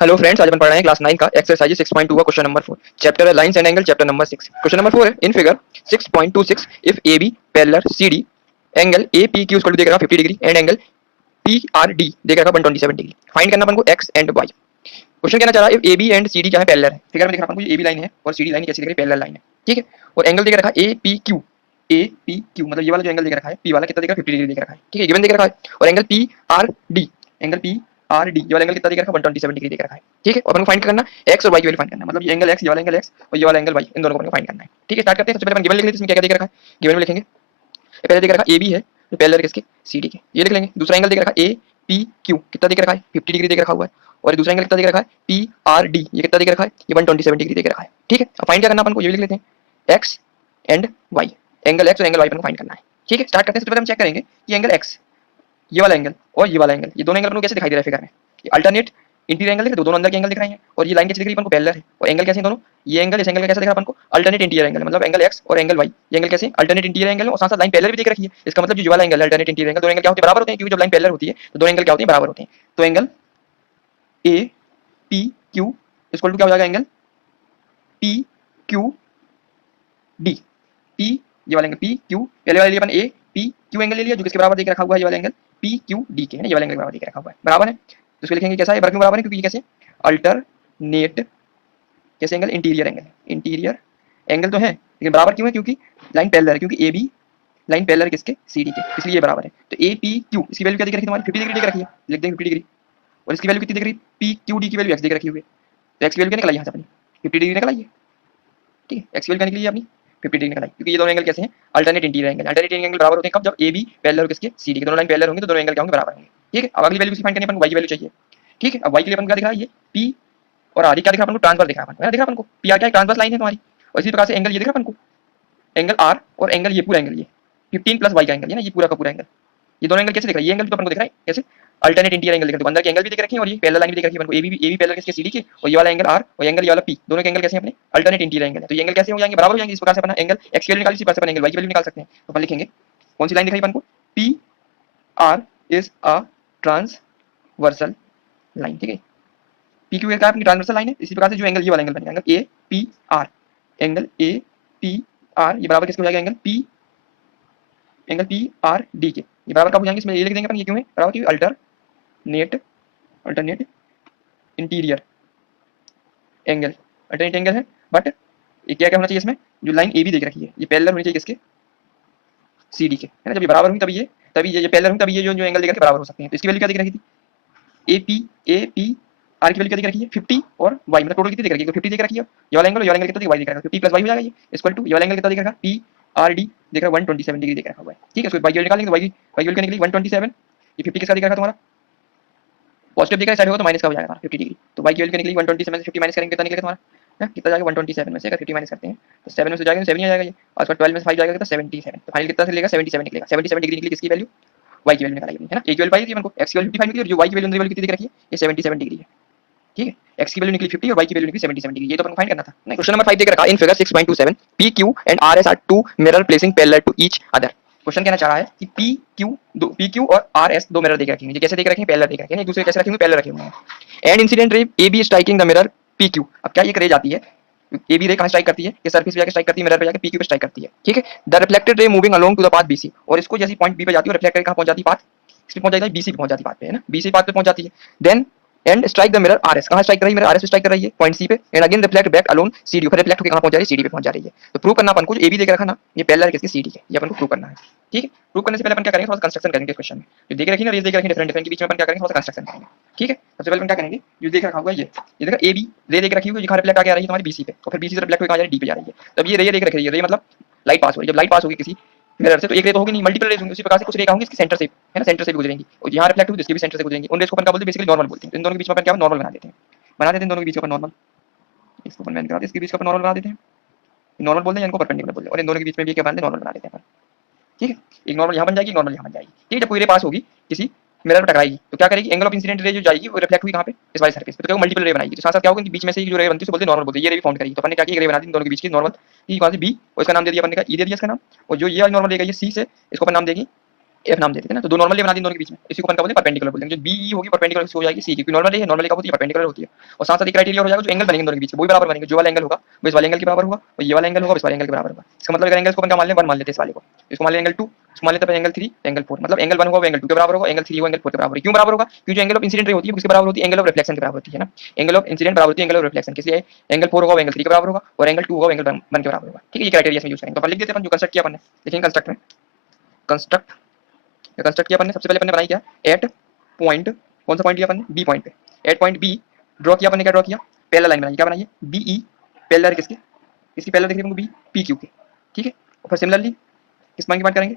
Hello friends, आज अपन पढ़ रहे हैं क्लास 9 का एक्सरसाइज 6.2 का क्वेश्चन नंबर 4। चैप्टर है lines and angle, chapter number 6। Question number 4 है in figure 6.26 if A B parallel C D angle A P Q equal to देगा 50 degree and angle P R D देगा 127 degree. Find करना अपन को x and Y. Question कहना चाह रहा है if A B and C D क्या है, पैरेलल है। फिगर में दिख रहा है अपन को ए बी लाइन है और सी डी लाइन कैसी दिख रही है, पैरेलल लाइन है, ठीक है। और एंगल देख रखा है ए पी क्यू मतलब ये वाला जो एंगल देख रखा है पी वाला कितना देख रहा है, 50 डिग्री देख रखा है, ठीक है, गिवन देख रखा है। और एंगल पी आर डी ये वाला एंगल कितना देख रखा है, 127 डिग्री देख रखा है, ठीक है। और अपन को फाइंड करना एक्स और वाई की वैल्यू फाइंड करना, मतलब ये एंगल एक्स, ये वाला एंगल एक्स और ये वाला एंगल वाई, इन दोनों को अपन को फाइंड करना है, ठीक है। स्टार्ट करते हैं। सबसे पहले अपन गिवन लिख लेते हैं, इसमें क्या क्या देख रखा है। गिवन में लिखेंगे पहले देख रखा है ए बी है तो पैरेलल किसके, सी डी के, ये लिख लेंगे। दूसरा एंगल देख रखा है ए पी क्यू कितना देख रखा है, 50 डिग्री देख रखा हुआ है। और दूसरा एंगल कितना देख रखा है, पी आर डी ये कितना देख रखा है, ये 127 डिग्री देख रखा है, ठीक है। अब फाइंड क्या करना अपन को, ये लिख लेते हैं x and y, angle x और एंगल वाई अपन को फाइंड करना है, ठीक है। स्टार्ट करते हैं। सबसे पहले हम चेक करेंगे कि एंगल एक्स ये वाला एंगल और ये वाला एंगल, ये दोनों एंगल अपन को कैसे दिखाई दे रहा है फिगर में। ये अल्टरनेट इंटीरियर एंगल है, तो दोनों अंदर के एंगल दिख रहे हैं। और ये लाइन कैसी दिख रही है अपन को, पैरेलल है। और एंगल कैसे हैं दोनों, ये एंगल इस एंगल का कैसा दिख रहा है अपन को, अल्टरनेट इंटीरियर एंगल, मतलब एंगल एक्स और एंगल वाई ये एंगल कैसे अल्टरनेट इंटीरियर एंगल है और साथ साथ लाइन पैरेलल भी दिख रखी है। इसका मतलब जो वाला एंगल अल्टरनेट इंटीरियर एंगल, दोनों एंगल क्या होते हैं, बराबर होते हैं, क्योंकि जब लाइन पैरेलल होती है तो दोनों एंगल क्या होते हैं, बराबर होते हैं। तो angle A P Q equal to क्या हो जाएगा, angle P Q D. P ये वाला एंगल पी क्यू, पहले वाले लिए अपन ए पी क्यू एंगल ले लिया जो किसके बराबर देख रखा हुआ है, ये वाला एंगल पी क्यू डी के है ना, ये वाला एंगल बराबर देख रखा हुआ है, बराबर है। तो इसको लिखेंगे कैसा है, क्यों बराबर है, क्योंकि ये कैसे अल्टरनेट कैसे angle interior angle, interior angle तो है लेकिन बराबर क्यों है, क्योंकि लाइन पैरेलल है, क्योंकि ए बी लाइन पैरेलल है किसके, सी डी के, इसलिए ये बराबर है। तो ए पी क्यू इसकी वैल्यू क्या दिख रही है तुम्हारी, 50 डिग्री दिख रखी है, लिख देंगे 50 डिग्री। और इसकी वैल्यू कितनी दिख रही है, पी क्यू डी की वैल्यू एक्स दिख रखी हुई है। तो एक्स की वैल्यू क्या निकल आई यहाँ से अपनी, 50 डिग्री निकल आई है, ठीक है। एक्स की वैल्यू क्या निकली है अपनी, 50 डिग्री निकल आई, क्योंकि ये दोनों एंगल कैसे हैं, alternate interior angle. Alternate angle बराबर होते हैं कब, जब ए बी पैरेलल हो किसके, सी डी के, दोनों लाइन पैरेलल होंगे तो दोनों एंगल क्या होंगे, बराबर होंगे, ठीक है। अब अगली वैल्यू फाइंड करनी है अपन, वाई की वैल्यू चाहिए, ठीक है। अब वाई के लिए अपन क्या दिख रहा है, ये पी और आर क्या दिख रहा है अपन को, ट्रांसफर दिख रहा है, दिख रहा है अपन को पी आर क्या ट्रांसवर्स लाइन है तुम्हारी। और इसी प्रकार से एंगल ये दिख रहा है अपन को, एंगल आर और एंगल ये पूरा एंगल, ये 15 प्लस वाई का एंगल है ना, ये पूरा का पूरा एंगल, ये दोनों एंगल कैसे दिख रहा है, ये एंगल तो अपन को दिख रहा है कैसे, अल्टरनेट इंटीरियर एंगल दिख रहा है, तो अंदर के एंगल भी दिख रखे हैं और ये पैरेलल लाइन भी दिख रखी है अपन को, ए बी पैरेलल किसके, सी डी के। और ये वाला एंगल आर और एंगल ये वाला पी, दोनों के एंगल कैसे हैं अपने, अल्टरनेट इंटीरियर एंगल है। तो ये एंगल कैसे हो जाएंगे, बराबर हो जाएंगे। इस प्रकार से अपना एंगल एक्स की वैल्यू निकाली, इसी प्रकार से अपन एंगल वाई की वैल्यू निकाल सकते हैं। तो अपन लिखेंगे कौन सी लाइन दिख रही है अपन को, P R is a transversal line, ठीक है। पी क्यू क्या अपनी ट्रांसवर्सल लाइन है। इसी प्रकार से जो एंगल ये वाला एंगल बनेगा, angle A P R, angle A P R ये बराबर किसके हो जाएगा, एंगल पी आर डी के, ये बराबर कब हो जाएंगे, इसमें ये लिख देंगे अपन, ये क्यों है बराबर, क्योंकि alternate interior angle, alternate angle है। बट ये क्या क्या होना चाहिए इसमें, जो लाइन ए बी देख रखी है ये पैरेलल होनी चाहिए किसके, सी डी के, है ना। जब ये बराबर हुई तभी ये पैरेलल हुई, तभी ये जो एंगल देख रखे बराबर हो सकते हैं। तो इसकी वैल्यू क्या दिख रही थी, ए पी आर की वैल्यू क्या दिख रखी है, 50 और वाई, मतलब टोटल कितनी दिख रखी है, तो 50 दिख रखी है। ये वाला एंगल कितना दिख, वाई दिख रहा है, 50 प्लस वाई हो जाएगा, ये इक्वल टू ये वाला एंगल कितना दिख रखा है, पी आर डी दिख रहा है 127 डिग्री दिख रखा हुआ है, ठीक है। इसको वाई की वैल्यू निकालेंगे तो वाई की वैल्यू क्या निकली 127, ये 50 किसका दिख रहा है तुम्हारा, पॉजिटिव दिख रहा है, साइड होगा तो माइनस का हो जाएगा 50 डिग्री। तो वाई की वैल्यू क्या निकली 127 से 50 माइनस करेंगे कितना निकलेगा तुम्हारा, कितना जाएगा 127 में से अगर 50 माइनस करते हैं तो 7 में से जाएगा 7 ही आ जाएगा ये, और उसका 12 में से 5 जाएगा कितना 77, तो फाइनल कितना निकलेगा 77 निकलेगा। 77 डिग्री निकली किसकी वैल्यू, वाई की वैल्यू निकाली है ना। ए की वैल्यू पाई थी अपन को, एक्स की वैल्यू 55 निकली और जो वाई की वैल्यू कितनी दिख रखी है, ये 77 डिग्री है, ठीक है। एक्स की वैल्यू निकली 50 और वाई की वैल्यू निकली 77 डिग्री, ये तो अपन को फाइंड करना था। क्वेश्चन नंबर 5 देख रखा है in figure 6.27 P Q and R S are two mirror placing parallel to each other. Question कहना चाह रहा है कि पी क्यू और आर एस दो मिरर देख रखे हैं, कैसे देख रखे हैं, पैरेलल देख रखे हैं, एक दूसरे कैसे रखे होंगे, पैरेलल रखे हुए हैं। And incident ray A B striking the mirror P Q, अब क्या ये रे जाती है, ए बी रे कहां स्ट्राइक करती है, ये सरफेस पे जाके स्ट्राइक करती है, मिरर पे जाके पी क्यू पे स्ट्राइक करती है, ठीक है। The reflected ray moving along to the path BC, और इसको जैसे पॉइंट बी पे जाती है, रिफ्लेक्टेड कहां पहुंच जाती है, पाथ इस पे पहुंच जाती है, बीसी पे पहुंच जाती है, पाथ पे है ना, बीसी पाथ पे पहुंच जाती है। Then and strike the mirror R S, कहां स्ट्राइक कर रही है, मिरर आर एस पे स्ट्राइक कर रही है पॉइंट सी पे, and again reflect back along C D, फिर रिफ्लेक्ट होकर कहां पहुंच जा रही है, सी डी पे पहुंच जा रही है। तो प्रूव करना अपन को, जो ए बी देख रखा ना ये पैरेलल है किसकी, सी डी के, ये अपन को प्रूव करना है, ठीक है। प्रूव करने से पहले अपन क्या करेंगे, थोड़ा सा कंस्ट्रक्शन करेंगे क्वेश्चन में, जो देख रखी है ना रेस देख रखी है डिफरेंट डिफरेंट के बीच में अपन क्या करेंगे, थोड़ा सा कंस्ट्रक्शन करेंगे, ठीक है। सबसे पहले अपन क्या करेंगे, जो देख रखा हुआ है ये देखा ए बी रे देख रखी हुई, कहां रिफ्लेक्ट आके आ रही है तुम्हारी बीसी पे, और फिर बीसी से रिफ्लेक्ट होकर कहां जा रही है, डी पे जा रही है। तब ये रे देख रखी है, रे मतलब लाइट पास हो रही है, जब लाइट पास होगी किसी मिरर से तो एक रे तो होगी नहीं, मल्टीपल रेज होंगी, उसी प्रकार से कुछ रे होंगी इसके सेंटर से, है ना, सेंटर से भी गुजरेंगी, और यहाँ रिफ्लेक्ट होगी इसके भी सेंटर से गुजरेंगी। उन रेस को अपन क्या बोलते हैं, बेसिकली नॉर्मल बोलते हैं। इन दोनों के बीच में अपन क्या नॉर्मल बना देते हैं इन दोनों के बीच में नॉर्मल, इसको अपन करा देते हैं, इसके बीच का अपन नॉर्मल बना देते हैं, नॉर्मल बोलते हैं इनको परपेंडिकुलर बोलते हैं, और इन दोनों के बीच में भी क्या बना देते हैं, नॉर्मल बना देते हैं, ठीक है। एक नॉर्मल यहाँ बन जाएगी, नॉर्मल यहाँ बन जाएगी, ठीक है। जब कोई रे पास होगी किसी मिरर पर टकराएगी तो क्या करेगी, एंगल ऑफ इंसिडेंट रे जो जाएगी वो रिफ्लेक्ट हुई कहाँ पे, इस वाली सरफेस पे, तो क्या मल्टीपल रे बनाएगी। तो साथ साथ क्या होगा कि बीच में से जो रे बनती है उसे बोलते हैं नॉर्मल बोलते हैं, ये रे भी फॉर्म करेगी। तो अपन ने क्या किया, रे बना दी दोनों के बीच की नॉर्मल, ये कौन सी बी, और इसका नाम दे दिया अपन ने, ई दे दिया इसका नाम, और जो ये वाली नॉर्मल रहेगा ये सी से, इसको अपन नाम देगी एफ नाम देते थे ना, तो दो नॉर्मल बना दी दोनों के बीच में, इसी को अपन क्या बोलते हैं परपेंडिकुलर बोलते हैं। जो बीई होगी परपेंडिकुलर हो जाएगी सी की, क्योंकि नॉर्मल है, नॉर्मल क्या होती है परपेंडिकुलर होती है। और साथ साथ एक क्राइटेरिया हो जाएगा जो एंगल बनेंगे दोनों के बीच में वो भी बराबर बनेंगे, जो वाला एंगल होगा वो इस वाले एंगल के बराबर होगा, और ये वाला एंगल होगा इस वाले एंगल के बराबर होगा। इसका मतलब अगर एंगल्स को अपन क्या मान लें, 1 मान लेते हैं इस वाले को, इसको मान लें एंगल 2, इसको मान लेते हैं एंगल 3 एंगल 4, मतलब एंगल 1 होगा वो एंगल 2 के बराबर होगा, एंगल 3 होगा एंगल 4 के बराबर। क्यों बराबर होगा? क्योंकि जो एंगल ऑफ इंसिडेंट रे होती है किसके बराबर होती है, एंगल ऑफ रिफ्लेक्शन के बराबर होती है ना। एंगल ऑफ इंसिडेंट बराबर होती है एंगल ऑफ रिफ्लेक्शन के, इसलिए एंगल 4 होगा वो एंगल 3 के बराबर होगा, और एंगल 2 होगा वो एंगल 1 के बराबर होगा। ठीक है, ये क्राइटेरिया इसमें यूज करेंगे। तो अपन लिख देते हैं अपन जो कंस्ट्रक्ट किया अपन ने, लेकिन कंस्ट्रक्ट में कंस्ट्रक्ट कंस्ट्रक्ट किया अपन ने, सबसे पहले अपन ने बनाई क्या, एट पॉइंट, कौन सा पॉइंट लिया अपन ने, बी पॉइंट पे, एट पॉइंट बी ड्रॉ किया अपन ने, क्या ड्रॉ किया, पैरेलल लाइन बनाई, क्या बनाई है, बी ई पैरेलल किसके, इसकी पैरेलल दिख रही है बी पी क्यू के। ठीक है, और फिर सिमिलरली किस पॉइंट की बात करेंगे,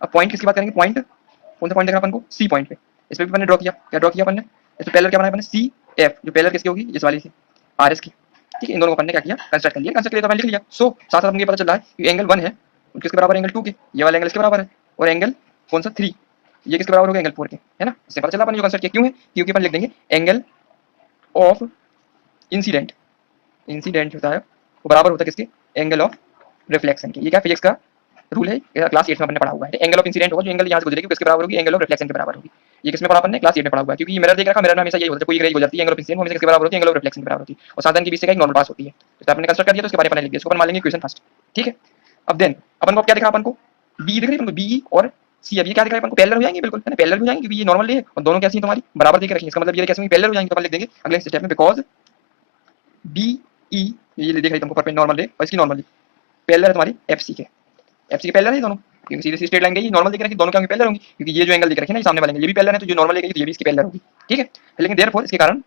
अब पॉइंट किसकी बात करेंगे, पॉइंट कौन सा पॉइंट देखा अपन को, सी पॉइंट पे, इस पे भी अपन ने ड्रॉ किया, क्या ड्रॉ किया अपन ने, इस पे पैरेलल क्या बनाया अपन ने, सी एफ, जो पैरेलल किसकी होगी, इस वाली से, आर एस की। ठीक है, इन दोनों को अपन ने क्या किया, कंस्ट्रक्ट कर लिया, कंस्ट्रक्ट किया तो अपन लिख लिया। सो साथ साथ मुझे पता चल रहा है कि एंगल 1 है किसके बराबर है, एंगल 2 के, ये वाला एंगल इसके बराबर है, और एंगल कौन सा 3 ये किसके बराबर होगा, एंगल 4 के, है ना। इससे पता चला अपन जो कंस्ट्रक्ट किया, क्यों है, क्योंकि अपन लिख देंगे एंगल ऑफ इंसिडेंट, इंसिडेंट होता है वो बराबर होता है किसके, एंगल ऑफ रिफ्लेक्शन के। ये क्या फिजिक्स का रूल है, क्लास 8 में हमने पढ़ा हुआ है। एंगल ऑफ इंसिडेंट होगा जो एंगल यहाँ से गुजरेगी किसके बराबर होगी, एंगल ऑफ रिफ्लेक्शन के बराबर होगी। ये किसमें पढ़ा अपन ने, क्लास 8 में पढ़ा हुआ है। क्योंकि मिरर देख रखा, मिरर में हमेशा यही होता है, कोई ग्रेज हो जाती है, एंगल ऑफ इंसिडेंट हमेशा किसके बराबर होती है, एंगल ऑफ रिफ्लेक्शन के बराबर होती है, और साधन के बीच से एक नॉर्मल पास होती है। तो आपने कंस्ट्रक्ट कर दिया तो इसके बारे में लिख दिया, इसको अपन मान लेंगे इक्वेशन फर्स्ट। ठीक है, अब देन अपन को क्या दिखा, अपन को बी दिख रही है, बी और सी, अब ये क्या दिख रहा है अपन को, पैरेलल हो जाएंगे, बिल्कुल है ना, पैरेलल हो जाएंगे, क्योंकि ये नॉर्मल है और दोनों कैसी हैं तुम्हारी, बराबर देख रखी है। इसका मतलब ये कैसे होंगी, पैरेलल हो जाएंगे। तो अपन लिख देंगे अगले स्टेप में, बिकॉज बी ई ये देख रही तुमको परपेंडिकुलर नॉर्मल है, और इसकी नॉर्मल पैरेलल है तुम्हारी एफ सी के, एफ सी के पैरेलल है दोनों, क्योंकि सीधी सी स्ट्रेट लाइन गई, नॉर्मल दिख रखी, दोनों क्या पैरेलल होंगी, क्योंकि ये जो एंगल दिख रखे हैं ना ये सामने वाले एंगल ये भी पैरेलल है, तो जो नॉर्मल है तो ये भी इसकी पैरेलल होगी। ठीक है, लेकिन देयरफॉर इसके कारण,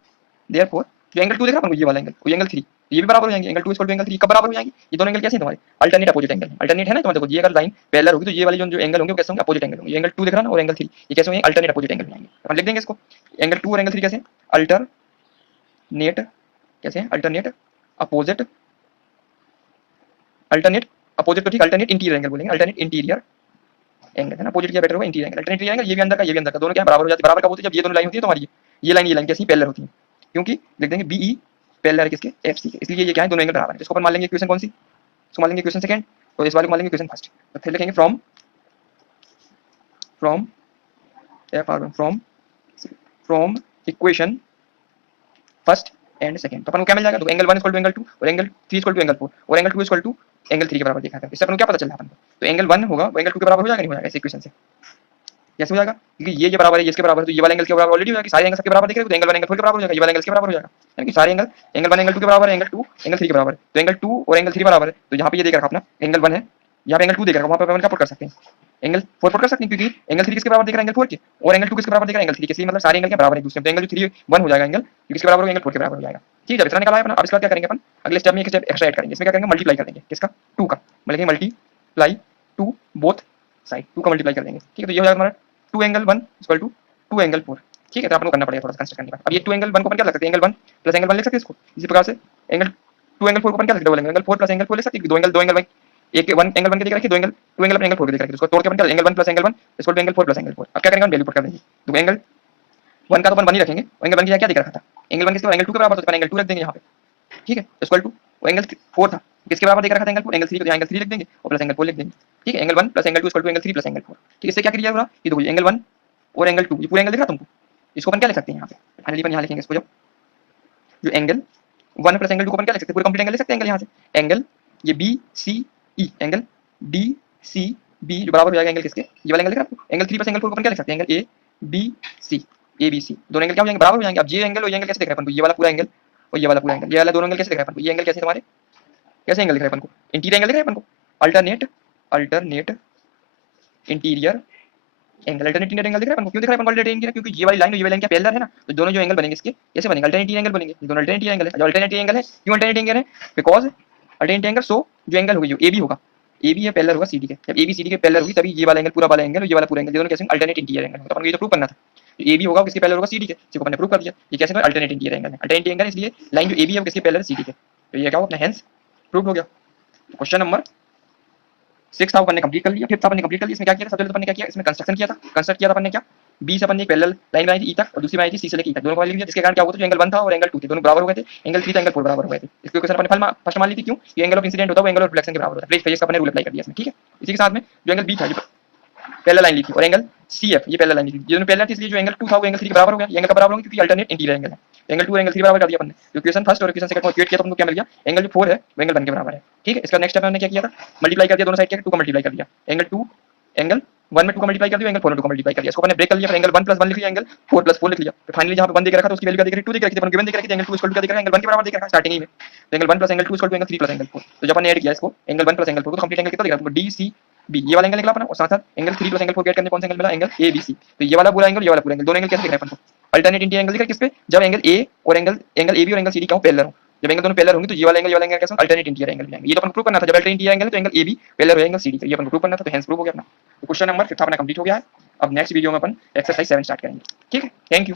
देयरफॉर जो एंगल 2 दिख रहा है ये वाला एंगल, वो एंगल 3 ये भी बराबर हो जाएंगे, एंगल 2 इक्वल टू एंगल 3 कब बराबर हो जाएंगे, ये दोनों एंगल कैसे हैं तुम्हारे, अल्टरनेट अपोजिट एंगल, अल्टरनेट है ना। तो देखो ये अगर लाइन पैरेलल होगी तो ये वाली जो एंगल होंगे वो कैसे होंगे, अपोजिट एंगल होंगे। ये एंगल 2 दिख रहा है ना, और एंगल 3 ये कैसे होंगे, अल्टरनेट अपोजिट एंगल होंगे। अपन लिख देंगे इसको, एंगल 2 और एंगल 3 कैसे, अल्टरनेट कैसे हैं, अल्टरनेट अपोजिट, अल्टरनेट अपोजिट तो ठीक, अल्टरनेट इंटीरियर एंगल बोलेंगे, अल्टरनेट इंटीरियर एंगल है ना, अपोजिट क्या बेटर होगा, interior angle, alternate interior angle, ये भी अंदर का ये भी अंदर का, दोनों क्या बराबर हो जाते हैं। बराबर कब होते हैं, जब ये दोनों लाइन होती है तुम्हारी, ये लाइन कैसी पैरेलल होती है, क्योंकि लिख देंगे बीई पैरेलल है किसके, एफ सी के, इसलिए ये क्या है, दोनों एंगल बराबर है। इसको अपन मान लेंगे इक्वेशन कौन सी, इसको मान लेंगे इक्वेशन सेकंड, तो इस वाले को मान लेंगे इक्वेशन फर्स्ट। तो फिर लिखेंगे from from F R from from equation first and second, तो अपन को क्या मिल जाएगा, तो एंगल 1 इक्वल टू एंगल 2 और एंगल 3 इक्वल टू एंगल 4 और एंगल 2 इक्वल टू एंगल 3 के बराबर देखा था। इससे अपन को क्या पता चल रहा है अपन को, तो एंगल 1 होगा वो एंगल 2 के बराबर हो जाएगा, नहीं हो जाएगा इस इक्वेशन से, कैसे हो जाएगा, क्योंकि ये बराबर है ये इसके बराबर है, तो ये वाला एंगल के बराबर ऑलरेडी हो जाएगा, सारे एंगल सबके बराबर दिख रहे हैं, तो एंगल 1 एंगल 4 के बराबर हो जाएगा, ये वाला एंगल इसके बराबर हो जाएगा, यानी कि सारे एंगल 1 एंगल 2 के बराबर है, एंगल 2 एंगल 3 के बराबर है, तो एंगल 2 और एंगल 3 बराबर है। तो यहाँ पे ये देख रखा अपना एंगल 1 है, यहाँ पे एंगल 2 देख रखा, वहाँ पे अपन क्या पुट कर सकते हैं, एंगल 4 पुट कर सकते हैं, क्योंकि एंगल 3 किसके बराबर दिख रहा है, एंगल 4 के, और एंगल 2 किसके बराबर दिख रहा है, एंगल 3 के, इसलिए मतलब सारे एंगल के बराबर है एक दूसरे में, तो एंगल 3 1 हो जाएगा एंगल, किसके बराबर होगा, एंगल 4 के बराबर हो जाएगा। ठीक है, जब इतना निकाला है अपना, अब इसका क्या करेंगे अपन, अगले स्टेप में एक स्टेप एक्स्ट्रा ऐड करेंगे, इसमें क्या करेंगे, मल्टीप्लाई कर देंगे किसका, 2 का, मतलब मल्टीप्लाई 2 बोथ साइड, 2 का मल्टीप्लाई कर देंगे। ठीक है, तो ये हो जाएगा हमारा 2 एंगल 1 इक्वल टू 2 एंगल 4। ठीक है, तो आपको करना पड़ेगा थोड़ा सा कंस्ट्रक्ट करने के बाद। अब ये 2 एंगल 1 को अपन क्या लिख सकते हैं, एंगल 1 प्लस एंगल 1 लिख सकते हैं इसको, इसी प्रकार से एंगल 2 एंगल 4 को अपन क्या लिख सकते हैं, एंगल 4 प्लस एंगल 4 लिख सकते हैं, दो एंगल 1 एक 1 एंगल 1 के देख रखिए, दो एंगल 2 एंगल एंगल 4 के देख रखिए, उसको तोड़ के अपन क्या एंगल 1 प्लस एंगल 1 इसको एंगल 4 प्लस एंगल 4। अब क्या करेंगे, हम वैल्यू पुट कर देंगे, तो एंगल 1 का तो अपन 1 ही रखेंगे, एंगल 1 की क्या देख रखा था, एंगल 1 किसके एंगल 2 के बराबर, तो अपन एंगल 2 रख देंगे यहाँ पे। ठीक है, इक्वल टू वो एंगल 4 था किसके बराबर देख रखा था, एंगल 4, एंगल 3 को एंगल 3 लिख देंगे और प्लस एंगल 4 लिख देंगे। ठीक है, angle 1 plus angle 2 equal to angle 3 plus angle 4। ठीक है, इससे क्या किया होगा, ये देखो एंगल 1 और एंगल 2 ये पूरा एंगल दिख रहा तुमको, इसको अपन क्या लिख सकते हैं यहाँ पे, फाइनली अपन यहाँ लिखेंगे इसको, जब जो एंगल 1 प्लस एंगल 2 को अपन क्या लिख सकते हैं, पूरा कंप्लीट एंगल लिख सकते हैं, एंगल यहाँ से एंगल ये बी सी ई, एंगल डी सी बी जो बराबर हो जाएगा एंगल किसके, ये वाला एंगल दिख रहा है आपको, एंगल 3 प्लस एंगल 4 को अपन क्या लिख सकते हैं, angle A B C, A B C दोनों एंगल क्या हो जाएंगे, बराबर हो जाएंगे। अब ये एंगल और ये एंगल कैसे दिख रहा है अपन को, ये वाला पूरा एंगल और ये वाला पूरा एंगल, ये वाला दोनों एंगल कैसे दिख रहा है अपन को, ये एंगल कैसे तुम्हारे कैसे एंगल दिख रहा है अपन को, इंटीरियर एंगल दिख रहा है अपन को, alternate alternate interior angle, alternate interior angle दिख रहा है अपन को, क्यों दिख रहा है अपन को अल्टरनेट इंटीरियर, क्योंकि ये वाली लाइन और ये वाली लाइन क्या पैरेलल है ना, तो दोनों जो एंगल बनेंगे इसके कैसे बनेंगे, अल्टरनेट एंगल बनेंगे, ये दोनों अल्टरनेट एंगल है। जो अल्टरनेट एंगल है, क्यों अल्टरनेट एंगल है, बिकॉज अल्टरनेट एंगल, सो जो एंगल होगी जो ए बी होगा, ए बी है पैरेलल होगा सी डी के, जब ए बी सी डी के पैरेलल होगी तभी ये वाला एंगल पूरा वाला एंगल और ये वाला पूरा एंगल, ये दोनों कैसे अल्टरनेट इंटीरियर एंगल, तो अपन को ये तो प्रूव करना था, ए बी होगा किसके पैरेलल होगा सी डी के, जिसको अपन ने प्रूव कर दिया, ये कैसे अल्टरनेट इंटीरियर एंगल है, अल्टरनेट एंगल इसलिए लाइन जो ए बी है वो किसके पैरेलल सी डी के, तो ये क्या हो अपना हेंस प्रूव हो गया। क्वेश्चन नंबर 6 था अपन ने कंप्लीट कर लिया, 5th अपन ने कंप्लीट कर लिया। इसमें क्या किया था, सबसे पहले अपन ने क्या किया, इसमें कंस्ट्रक्शन किया था, कंस्ट्रक्ट किया था अपन ने क्या, बी से अपन ने एक पैरेलल लाइन बनाई थी ई तक और दूसरी बनाई थी सी से लेकर ई तक, दोनों को लिख दिया, जिसके कारण क्या हुआ था, जो एंगल 1 था और एंगल 2 थे दोनों बराबर हो गए थे, एंगल 3 था एंगल 4 बराबर हो गए थे। इसके क्वेश्चन अपन ने फर्स्ट मान ली थी, क्यों, ये एंगल ऑफ इंसिडेंट होता है वो एंगल ऑफ रिफ्लेक्शन के बराबर होता है, फिजिक्स का अपन ने रूल अप्लाई कर दिया इसमें। ठीक है, इसी के साथ में जो एंगल बी था जो पैरेलल लाइन ली थी और एंगल सी एफ ये पैरेलल लाइन थी, ये दोनों पैरेलल थी, इसलिए जो एंगल 2 था वो एंगल 3 के बराबर हो गया। ये एंगल का बराबर हो गया क्योंकि अल्टरनेट इंटीरियर एंगल है। एंगल 2 और एंगल 3 बराबर कर दिया अपन ने। तो इक्वेशन फर्स्ट और इक्वेशन सेकंड को इक्वेट किया तो हमको क्या मिल गया, एंगल जो 4 है वो एंगल 1 के बराबर है। ठीक है, इसका नेक्स्ट स्टेप हमने क्या किया था, मल्टीप्लाई कर दिया दोनों साइड के, 2 का मल्टीप्लाई कर दिया, एंगल 2 एंगल 1 में 2 का मल्टीप्लाई कर दिया, एंगल 4 में 2 का मल्टीप्लाई कर दिया, इसको मैंने ब्रेक कर लिया, फिर एंगल 1 + 1 लिख लिया, एंगल 4 + 4 लिख लिया। तो फाइनली जहां पे 1 दे के रखा था उसकी वैल्यू क्या दे के रखी, 2 दे के रखी थी, अपन गिवन दे के रखी थी, एंगल 2 क्या दे के रखा, एंगल 1 के बराबर दे के रखा स्टार्टिंग ही में। तो एंगल 1 + एंगल 2 एंगल 3 + एंगल 4। तो जब हमने ऐड किया इसको एंगल 1 + एंगल 4 तो कंप्लीट एंगल कितना दिखा तुमको, डी सी बी, ये वाला एंगल निकला अपना, और साथ साथ एंगल 3 + एंगल 4 ऐड करने कौन सा एंगल मिला, एंगल ए बी सी। तो ये वाला पूरा एंगल, ये वाला पूरा एंगल, दोनों एंगल कैसे दिख रहे हैं अपन को, अल्टरनेट इंटीरियर एंगल दिख रहा है किस पे, जब एंगल ए और एंगल ए बी और एंगल सी डी क्या हो, पैरेलल हो। जब एंगल दोनों पैरेलल होंगे तो ये वाला एंगल कैसा, अल्टरनेट इंटीरियर एंगल बनेंगे। ये तो अपन प्रूव करना था, जब अल्टरनेट इंटीरियर एंगल है तो एंगल ए बी पैरेलल हो एंगल सी डी, तो ये अपन प्रूव करना था, तो हेंस प्रूव हो गया अपना। तो क्वेश्चन नंबर 5 अपना कंप्लीट हो गया है। अब नेक्स्ट वीडियो में अपन एक्सरसाइज 7 स्टार्ट करेंगे। ठीक है, थैंक यू।